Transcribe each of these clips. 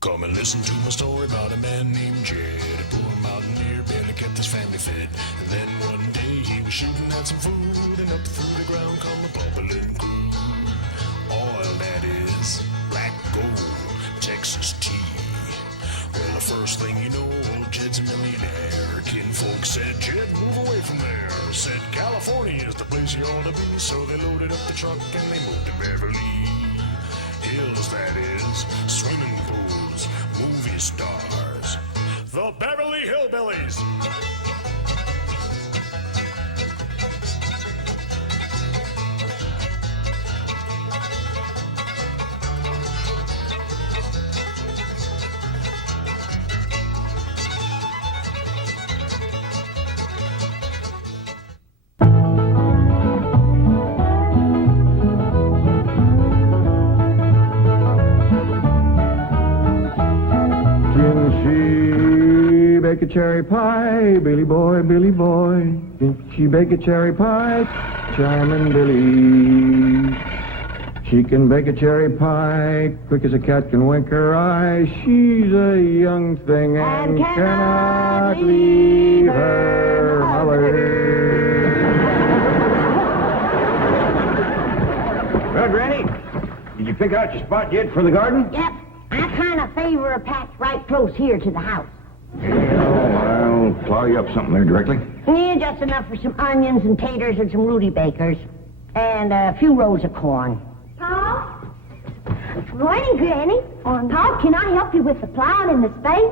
Come and listen to my story about a man named Jed, a poor mountaineer, barely kept his family fed. And then one day he was shooting at some food, and up through the ground come a bubbling crude. Oil, that is, black gold, Texas tea. Well, the first thing you know, old Jed's a millionaire. Kinfolk said, Jed, move away from there. Said, California is the place you ought to be. So they loaded up the truck and they moved to Beverly Hills, that is, swimming pools, movie stars, the Beverly Hillbillies. Bake a cherry pie, Billy boy, Billy boy. Can she bake a cherry pie? Charming Billy. She can bake a cherry pie, quick as a cat can wink her eye. She's a young thing and cannot leave her mother. Well, Granny, did you pick out your spot yet for the garden? Yep. I kind of favor a patch right close here to the house. I'll plow you up something there directly. Yeah, just enough for some onions and taters and some Rudy Bakers. And a few rows of corn. Paul? Morning, Granny. Paul, can I help you with the plowing and the spading?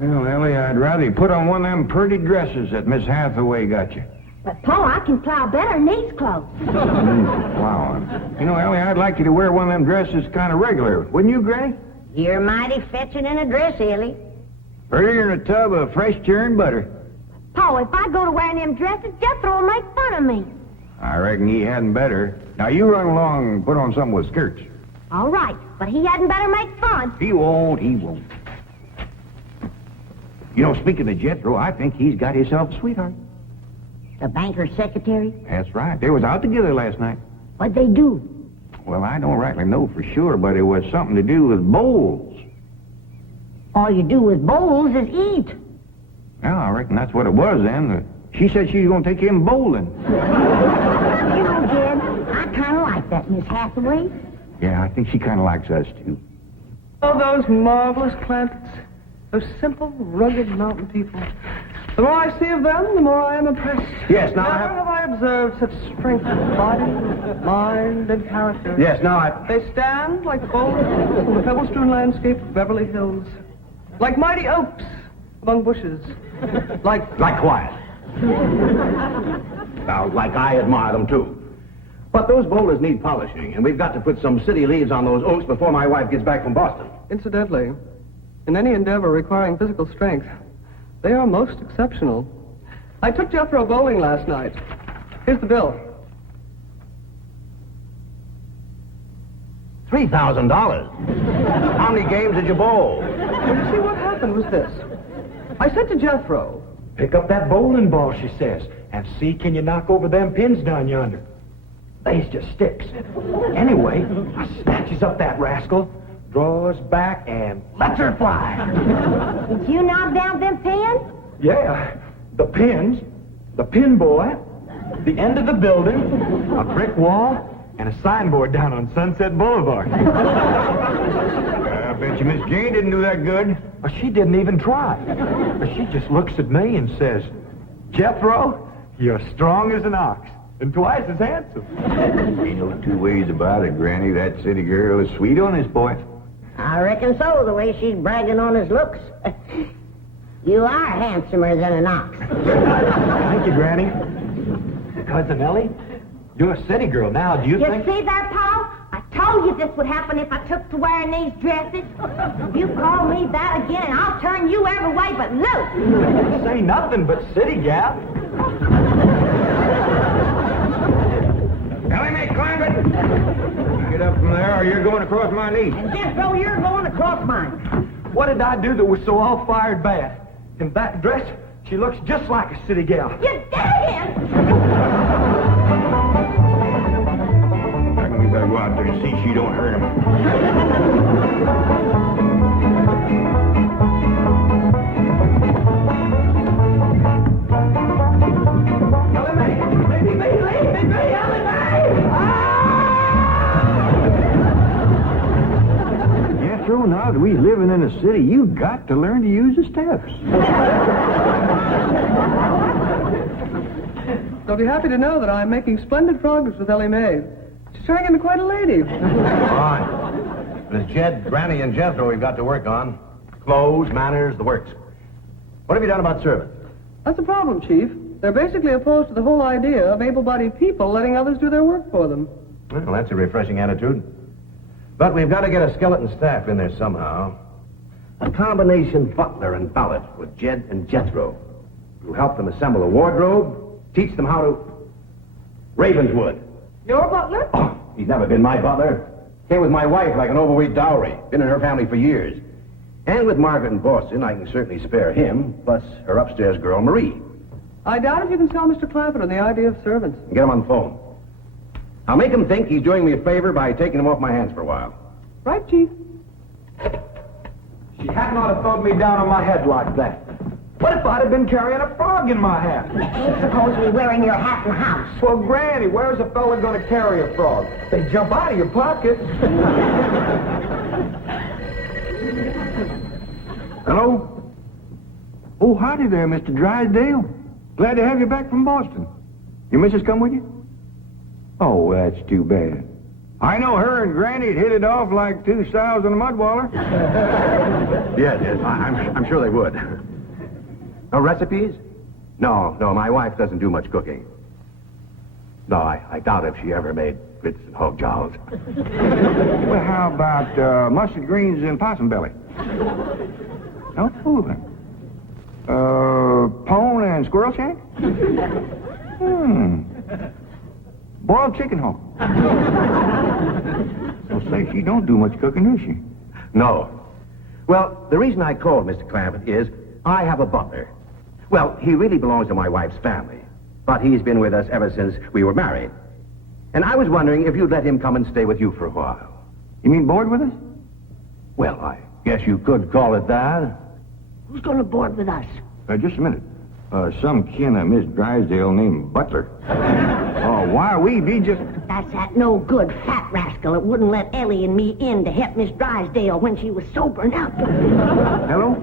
Well, Ellie, I'd rather you put on one of them pretty dresses that Miss Hathaway got you. But, Paul, I can plow better in these clothes. Plowing. You know, Ellie, I'd like you to wear one of them dresses kind of regular. Wouldn't you, Granny? You're mighty fetching in a dress, Ellie. Prettier than a tub of fresh churned butter. Paul, if I go to wearing them dresses, Jethro will make fun of me. I reckon he hadn't better. Now, you run along and put on something with skirts. All right, but he hadn't better make fun. He won't. You know, speaking of Jethro, I think he's got himself a sweetheart. The banker's secretary? That's right. They was out together last night. What'd they do? Well, I don't rightly know for sure, but it was something to do with bowls. All you do with bowls is eat. Well, I reckon that's what it was then. She said she was going to take him bowling. You know, Jed, I kind of like that Miss Hathaway. Yeah, I think she kind of likes us, too. Oh, those marvelous plants. Those simple, rugged mountain people. The more I see of them, the more I am impressed. Yes, now Never have I observed such strength of body, mind, and character. Yes, now They stand like boulders in the pebble-strewn landscape of Beverly Hills. Like mighty oaks among bushes. Like quiet. Now, like I admire them, too. But those boulders need polishing, and we've got to put some city leaves on those oaks before my wife gets back from Boston. Incidentally, in any endeavor requiring physical strength, they are most exceptional. I took Jethro bowling last night. Here's the bill. $3,000. How many games did you bowl? Well, you see, what happened was this. I said to Jethro, Pick up that bowling ball, she says, and see can you knock over them pins down yonder. They's just sticks. Anyway, I snatches up that rascal, draws back, and lets her fly. Did you knock down them pins? Yeah, the pins, the pin boy, the end of the building, a brick wall, and a signboard down on Sunset Boulevard. I bet you Miss Jane didn't do that good. Well, she didn't even try. She just looks at me and says, Jethro, you're strong as an ox and twice as handsome. Ain't no two ways about it, Granny. That city girl is sweet on this boy. I reckon so, the way she's bragging on his looks. You are handsomer than an ox. Thank you, Granny. Cousin Ellie, you're a city girl now. Do you You think... see that, Paul? I told you this would happen if I took to wearing these dresses. You call me that again, and I'll turn you every way but loose. Say nothing but city gal. Ellie, mate, climb it. Get up from there or you're going across my knee. And Jethro, you're going across mine. What did I do that was so all-fired bad? In that dress, she looks just like a city gal. You did him! I reckon we better go out there and see she don't hurt him. Jethro, now that we're living in a city, you got to learn to use the steps. They'll be happy to know that I'm making splendid progress with Ellie Mae. She's turning into quite a lady. Fine. Miss Jed, Granny, and Jethro we've got to work on. Clothes, manners, the works. What have you done about servants? That's the problem, Chief. They're basically opposed to the whole idea of able-bodied people letting others do their work for them. Well, that's a refreshing attitude. But we've got to get a skeleton staff in there somehow. A combination butler and valet with Jed and Jethro. Who help them assemble a wardrobe, teach them how to... Ravenswood. Your butler? Oh, he's never been my butler. Came with my wife like an overweight dowry. Been in her family for years. And with Margaret in Boston, I can certainly spare him, plus her upstairs girl, Marie. I doubt if you can sell Mr. Clapperton the idea of servants. Get him on the phone. I'll make him think he's doing me a favor by taking him off my hands for a while. Right, Chief? She hadn't ought to throw me down on my head like that. What if I'd have been carrying a frog in my hat? You ain't supposed to be wearing your hat in the house. Well, Granny, where's a fella going to carry a frog? They jump out of your pocket. Hello? Oh, howdy there, Mr. Drysdale. Glad to have you back from Boston. Your missus come with you? Oh, that's too bad. I know her and Granny'd hit it off like two sows in a mud waller. Yes, I'm sure they would. No recipes? No, my wife doesn't do much cooking. No, I doubt if she ever made grits and hog jows. Well, how about mustard greens and possum belly? No fooling. Pone and squirrel shank? Boiled chicken hog. Well, say, she don't do much cooking, does she? No. Well, the reason I called Mr. Clampett is I have a butler. Well, he really belongs to my wife's family, but he's been with us ever since we were married. And I was wondering if you'd let him come and stay with you for a while. You mean board with us? Well, I guess you could call it that. Who's going to board with us? Just a minute. Some kin of Miss Drysdale named Butler. Oh, why we be just... That's that no good fat rascal that wouldn't let Ellie and me in to help Miss Drysdale when she was sobering up. Hello?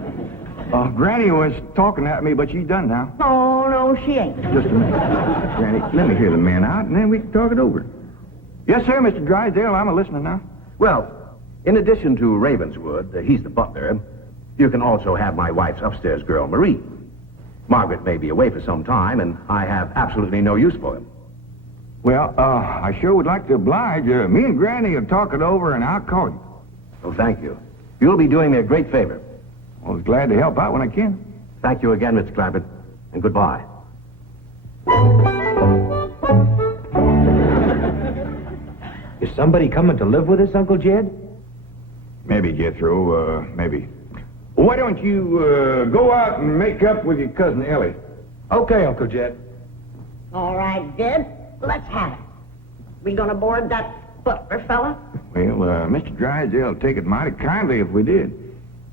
Granny was talking at me, but she's done now. Oh, no, she ain't. Just a minute. Granny, let me hear the man out, and then we can talk it over. Yes, sir, Mr. Drysdale. I'm a-listening now. Well, in addition to Ravenswood, he's the butler, you can also have my wife's upstairs girl, Marie. Margaret may be away for some time, and I have absolutely no use for him. Well, I sure would like to oblige. Me and Granny will talk it over, and I'll call you. Oh, thank you. You'll be doing me a great favor. I was glad to help out when I can. Thank you again, Mr. Clampett, and goodbye. Is somebody coming to live with us, Uncle Jed? Maybe, Jethro, maybe. Why don't you go out and make up with your cousin Ellie? Okay, Uncle Jed. All right, Jed, let's have it. We going to board that butler fella? Well, Mr. Drysdale will take it mighty kindly if we did.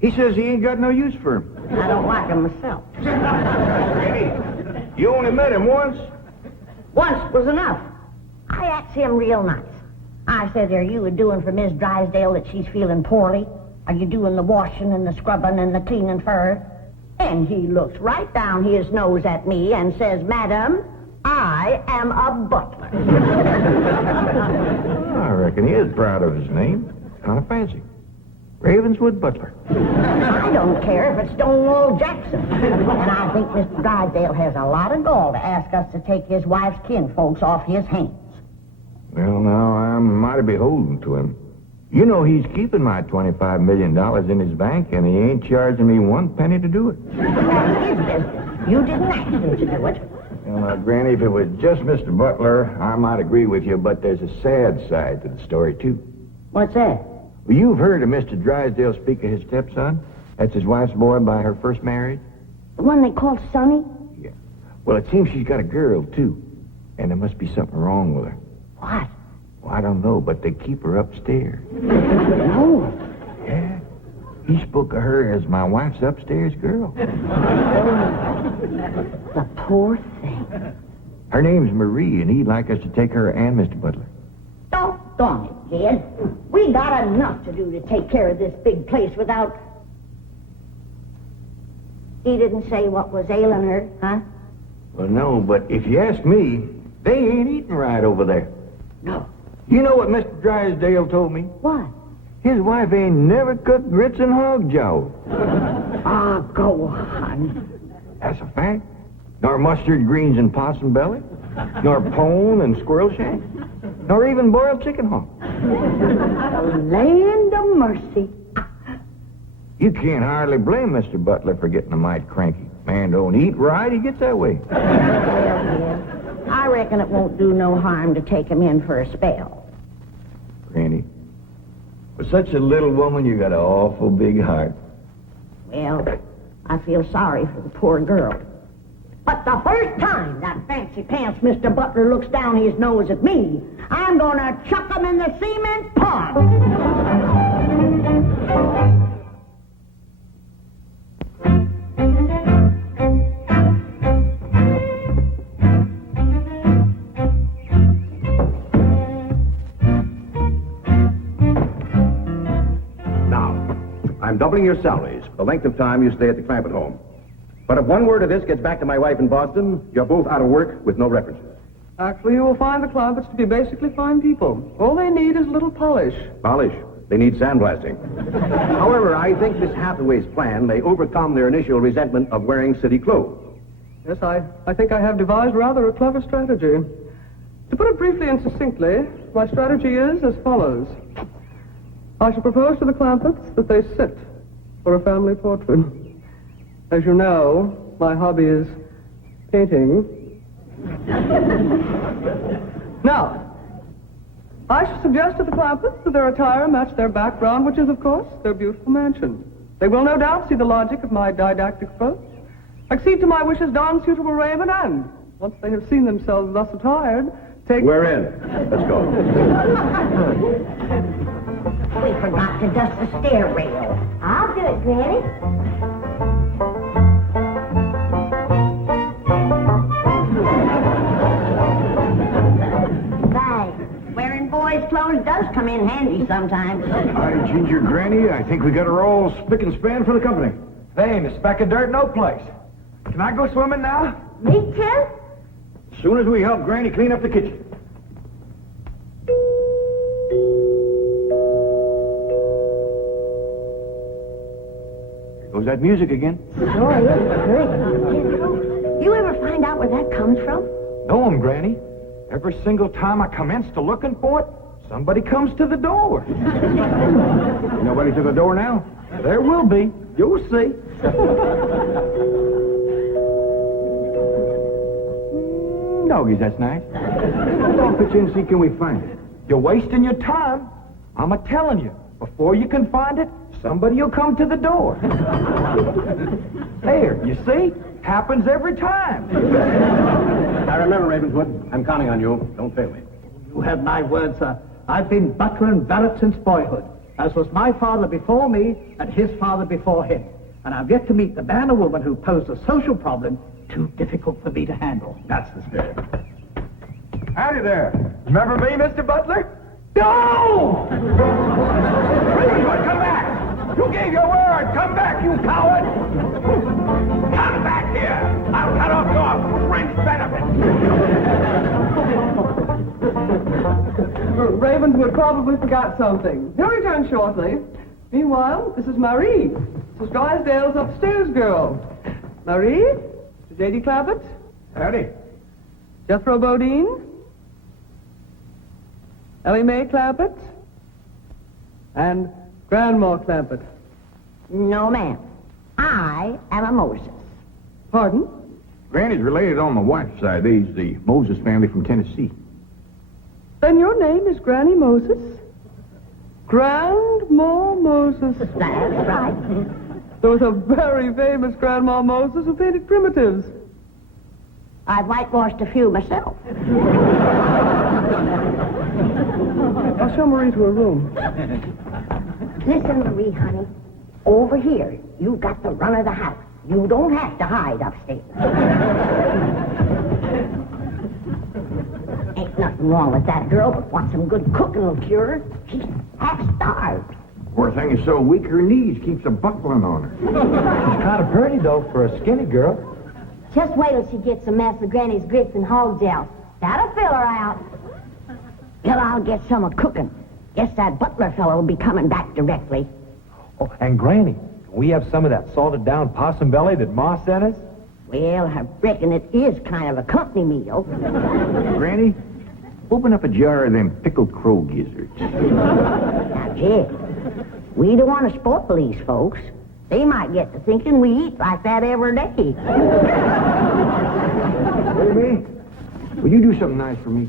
He says he ain't got no use for him. I don't like him myself. You only met him once? Once was enough. I asked him real nice. I said, are you doing for Miss Drysdale that she's feeling poorly? Are you doing the washing and the scrubbing and the cleaning for her? And he looks right down his nose at me and says, Madam, I am a butler. I reckon he is proud of his name. Kind of fancy. Ravenswood Butler. I don't care if it's Stonewall Jackson. And I think Mr. Drysdale has a lot of gall to ask us to take his wife's kinfolks off his hands. Well, now, I'm mighty beholden to him. You know he's keeping my $25 million in his bank, and he ain't charging me one penny to do it. That's his business. You didn't ask him to do it. Well, now, Granny, if it was just Mr. Butler, I might agree with you, but there's a sad side to the story, too. What's that? Well, you've heard of Mr. Drysdale speak of his stepson? That's his wife's boy by her first marriage? The one they call Sonny? Yeah. Well, it seems she's got a girl, too. And there must be something wrong with her. What? Well, I don't know, but they keep her upstairs. No. Yeah. He spoke of her as my wife's upstairs girl. The poor thing. Her name's Marie, and he'd like us to take her and Mr. Butler. Doggone it. Jed. We got enough to do to take care of this big place without... He didn't say what was ailing her, huh? Well, no, but if you ask me, they ain't eating right over there. No. You know what Mr. Drysdale told me? What? His wife ain't never cooked grits and hog jowl. Ah, go on. That's a fact. Nor mustard greens and possum belly. Nor pone and squirrel shank. Nor even boiled chicken hawk. Land of mercy. You can't hardly blame Mr. Butler for getting a mite cranky. Man don't eat right, he gets that way. Well, Jed, I reckon it won't do no harm to take him in for a spell. Granny, for such a little woman, you got an awful big heart. Well, I feel sorry for the poor girl. But the first time that fancy pants Mr. Butler looks down his nose at me, I'm gonna chuck him in the cement pond. Now, I'm doubling your salaries for the length of time you stay at the Clampett home. But if one word of this gets back to my wife in Boston, you're both out of work with no references. Actually, you will find the Clampetts to be basically fine people. All they need is a little polish. Polish. They need sandblasting. However, I think Miss Hathaway's plan may overcome their initial resentment of wearing city clothes. Yes, I think I have devised rather a clever strategy. To put it briefly and succinctly, my strategy is as follows. I shall propose to the Clampetts that they sit for a family portrait. As you know, my hobby is painting. Now, I shall suggest to the Clampetts that their attire match their background, which is, of course, their beautiful mansion. They will no doubt see the logic of my didactic approach, accede to my wishes, don suitable raiment, and, once they have seen themselves thus attired, take... We're in. Let's go. We forgot to dust the stair rail. I'll do it, Granny. Wearing boys' clothes does come in handy sometimes. Hi, Ginger Granny. I think we got her all spick and span for the company. They ain't a speck of dirt no place. Can I go swimming now? Me too? As soon as we help Granny clean up the kitchen. There goes that music again. Sure is good. You ever find out where that comes from? Know 'em, Granny. Every single time I commence to looking for it, somebody comes to the door. Nobody to the door now? There will be. You'll see. Doggies, that's nice. Don't pitch in and see, can we find it? You're wasting your time. I'm a-telling you, before you can find it, somebody will come to the door. There, you see? Happens every time. I remember, Ravenswood. I'm counting on you. Don't fail me. You have my word, sir. I've been butler and valet since boyhood, as was my father before me and his father before him. And I've yet to meet the man or woman who posed a social problem too difficult for me to handle. That's the spirit. Howdy there. Remember me, Mr. Butler? No! Ravenswood, come back! You gave your word! Come back, you coward! Come back here! I'll cut off your French benefit! Ravenswood probably forgot something. He'll return shortly. Meanwhile, this is Marie. This is Drysdale's upstairs girl. Marie? J.D. Clampett? Howdy. Jethro Bodine? Ellie Mae Clampett? And Grandma Clampett. No, ma'am. I am a Moses. Pardon? Granny's related on my wife's side. They's the Moses family from Tennessee. Then your name is Granny Moses? Grandma Moses. That's right. There was a very famous Grandma Moses who painted primitives. I've whitewashed a few myself. I'll show Marie to her room. Listen, Marie, honey. Over here, you've got the run of the house. You don't have to hide upstairs. Hey, Nothing wrong with that girl, but what some good cooking will cure her. She's half starved. Poor thing is so weak her knees keeps a buckling on her. She's kind of pretty, though, for a skinny girl. Just wait till she gets a mess of Granny's grits and hog gel. That'll fill her out. Till I'll get some of cooking. Guess that butler fellow will be coming back directly. Oh, and Granny, can we have some of that salted down possum belly that Ma sent us? Well, I reckon it is kind of a company meal. Granny, open up a jar of them pickled crow gizzards. Now, Jed, we don't want to spoil these folks. They might get to thinking we eat like that every day. Baby, will you do something nice for me?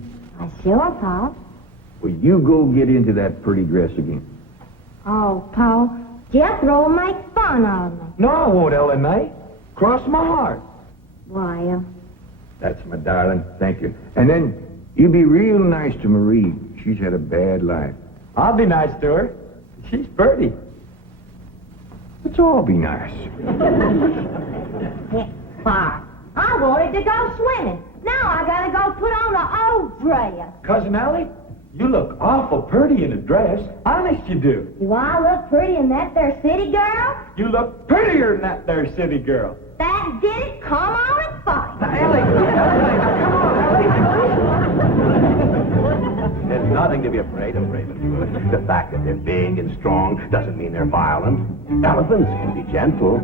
Sure, Pa. Will you go get into that pretty dress again? Oh, Pa, Jethro will make fun of me. No, I won't, Ellen May. Cross my heart. Why, That's my darling. Thank you. And then you be real nice to Marie. She's had a bad life. I'll be nice to her. She's pretty. Let's all be nice. Pa, I wanted to go swimming. Now I gotta go put on an old dress. Cousin Ellie, you look awful pretty in a dress. Honest you do. Do I look pretty in that there city girl? You look prettier than that there city girl. That did it. Come on and fight. There's nothing to be afraid of, Raven. The fact that they're big and strong doesn't mean they're violent. Elephants can be gentle.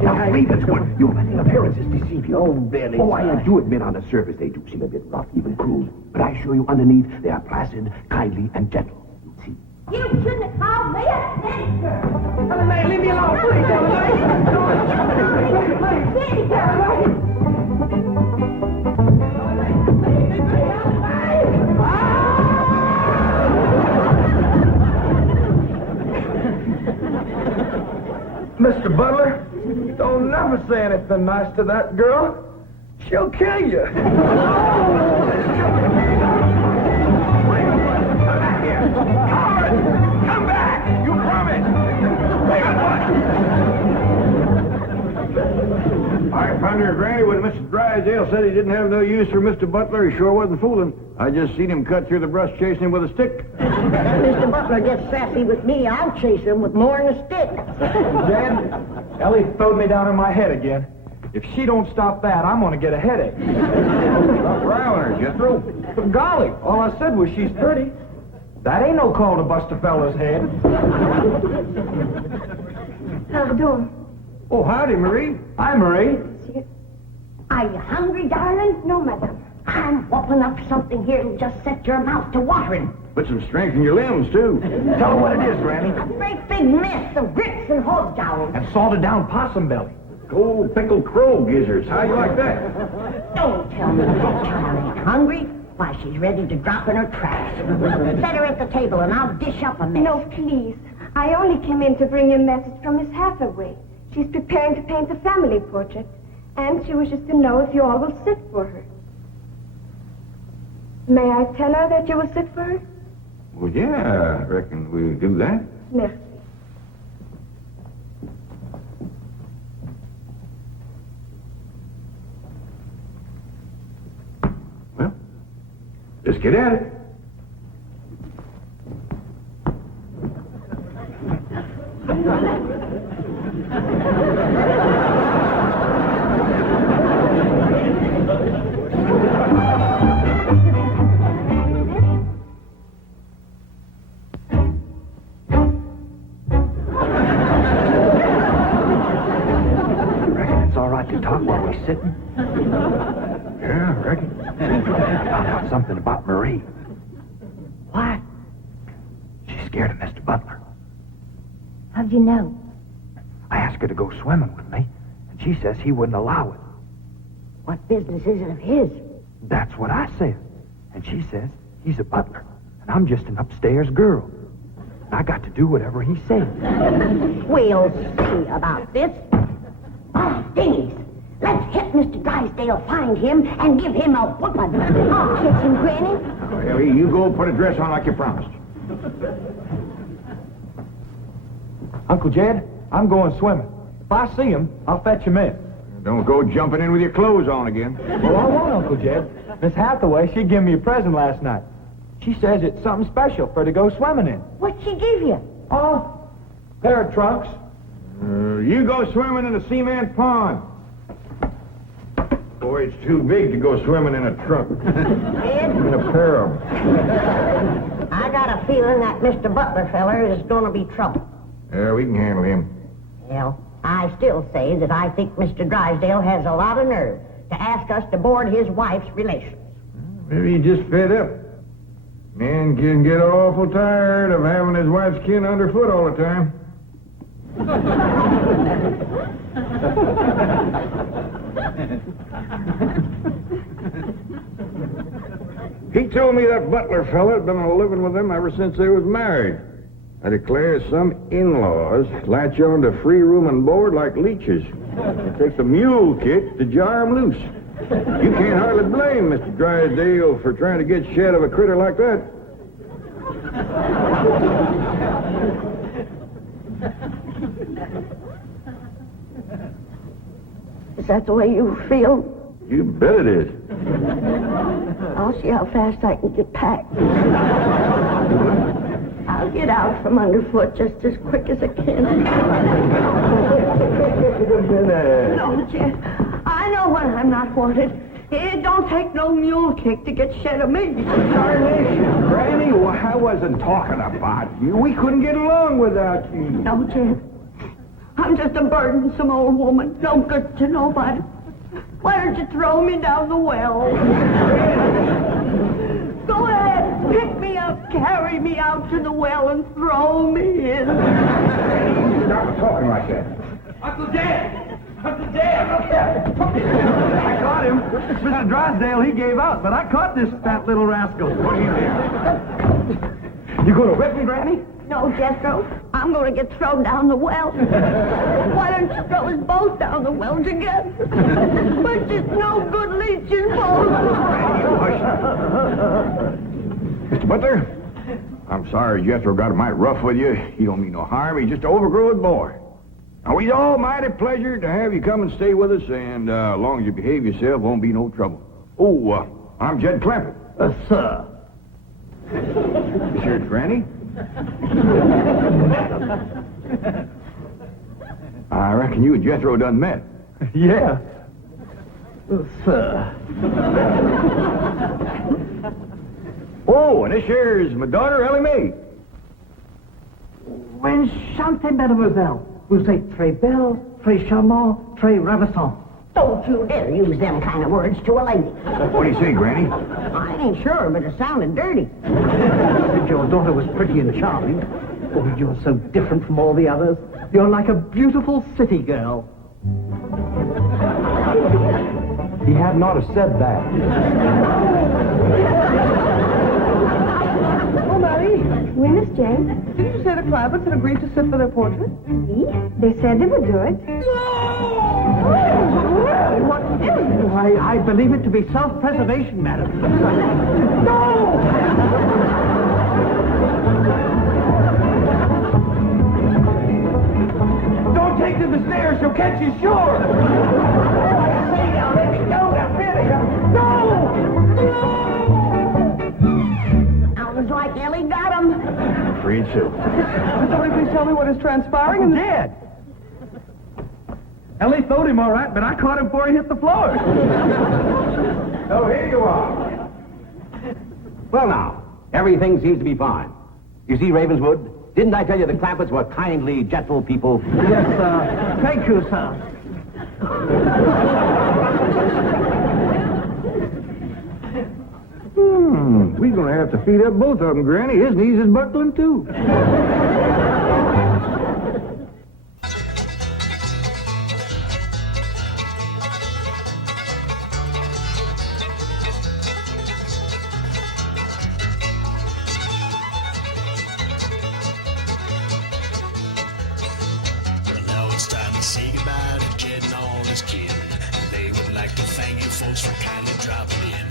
Now, Ravenswood, your wedding appearances deceive you. Oh, Billy. Oh, I do admit on the surface they do seem a bit rough, even cruel. But I assure you underneath they are placid, kindly, and gentle. You'll see. You shouldn't have called me a city girl. Leave me alone, please, City girl. Mr. Butler, don't never say anything nice to that girl. She'll kill you. Come back! You promised! I found Granny when Mr. Drysdale said he didn't have no use for Mr. Butler. He sure wasn't fooling. I just seen him cut through the brush chasing him with a stick. Mr. Butler gets sassy with me, I'll chase him with more than a stick. Dad, Ellie throwed me down on my head again. If she don't stop that, I'm going to get a headache. Stop riling her, Jethro. But golly, all I said was she's pretty. That ain't no call to bust a fella's head. How's it doing? Oh, howdy, Marie. Hi, Marie. Are you hungry, darling? No, madam. I'm whooping up something here that'll just set your mouth to watering. Put some strength in your limbs, too. Tell her what it is, Granny. A great big mess of grits and hog jowls. And salted down possum belly. Cold pickled crow gizzards. How you like that? Don't tell me that child ain't hungry. Why, she's ready to drop in her trash. Set her at the table and I'll dish up a mess. No, please. I only came in to bring you a message from Miss Hathaway. She's preparing to paint the family portrait, and she wishes to know if you all will sit for her. May I tell her that you will sit for her? Well, yeah, I reckon we'll do that. Merci. Well, let's get at it. To talk while we're sitting? Yeah, I reckon. I found out something about Marie. What? She's scared of Mr. Butler. How'd you know? I asked her to go swimming with me, and she says he wouldn't allow it. What business is it of his? That's what I said. And she says he's a butler, and I'm just an upstairs girl. And I got to do whatever he says. We'll see about this. Oh, dingies. Let's hit Mr. Drysdale, find him, and give him a whooping. Oh, catch him, Granny. Now, Ellie, you go put a dress on like you promised. Uncle Jed, I'm going swimming. If I see him, I'll fetch him in. Don't go jumping in with your clothes on again. Well, I won't, Uncle Jed. Miss Hathaway, she gave me a present last night. She says it's something special for to go swimming in. What'd she give you? Oh, pair of trunks. You go swimming in the cement pond. Boy, it's too big to go swimming in a trunk. Ed, In a pair of them. I got a feeling that Mr. Butler feller is going to be trouble. Yeah, we can handle him. Well, I still say that I think Mr. Drysdale has a lot of nerve to ask us to board his wife's relations. Maybe he just fed up. Man can get awful tired of having his wife's kin underfoot all the time. He told me that Butler fella had been living with them ever since they was married. I declare some in-laws latch on to free room and board like leeches. It takes a mule kick to jar 'em loose. You can't hardly blame Mr. Drysdale for trying to get shed of a critter like that. Is that the way you feel? You bet it is. I'll see how fast I can get packed. I'll get out from underfoot just as quick as I can. No, Jed. I know when I'm not wanted. It don't take no mule kick to get shed of me. Darnation, Granny, I wasn't talking about you. We couldn't get along without you. No, Jed. I'm just a burdensome old woman, no good to nobody. Why don't you throw me down the well? Go ahead, pick me up, carry me out to the well, and throw me in. Stop talking like that. Uncle Jed! Uncle Jed! I caught him. Mr. Drysdale, he gave out, but I caught this fat little rascal. What are you doing? You going to whip me, Granny? No, Jethro, I'm going to get thrown down the well. Why don't you throw us both down the well together? But it's no good leeching both. Mr. Butler, I'm sorry Jethro got mighty rough with you. He don't mean no harm. He's just an overgrown boy. Now, we's all mighty pleasure to have you come and stay with us, and as long as you behave yourself, won't be no trouble. Oh, I'm Jed Clampett. Sir. This here's Granny. I reckon you and Jethro done met. Yeah. Sir. Oh, and this here's my daughter, Ellie Mae. Enchantée, mademoiselle. Vous êtes très belle, très charmant, très ravissant. Don't you dare use them kind of words to a lady. What do you say, Granny? I ain't sure, but it sounded dirty. If your daughter was pretty and charming, oh, you're so different from all the others. You're like a beautiful city girl. He had not have said that. Oh, Marie, Oui, Miss Jane. didn't you say the Clampetts had agreed to sit for their portrait? Oui, they said they would do it. What is it? I believe it to be self-preservation, madam. No! Don't take to the stairs, she'll catch you sure! Say now, let me go, now, really. No! Sounds like Ellie got him. Afraid so. Somebody please tell me what is transpiring in the... Jed! Ellie throwed him all right, but I caught him before he hit the floor. So here you are. Well, now, everything seems to be fine. You see, Ravenswood, didn't I tell you the Clampetts were kindly, gentle people? Yes, sir. Thank you, sir. We're going to have to feed up both of them, Granny. His knees is buckling, too. Well, now it's time to say goodbye to Jed and all his kin. And they would like to thank you folks for kindly dropping in.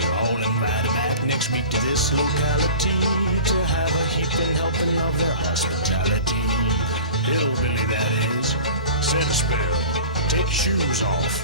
You're all invited back next week to this locality to have a heaping helping of their hospitality. Hillbilly, that is. Set a spell. Take your shoes off.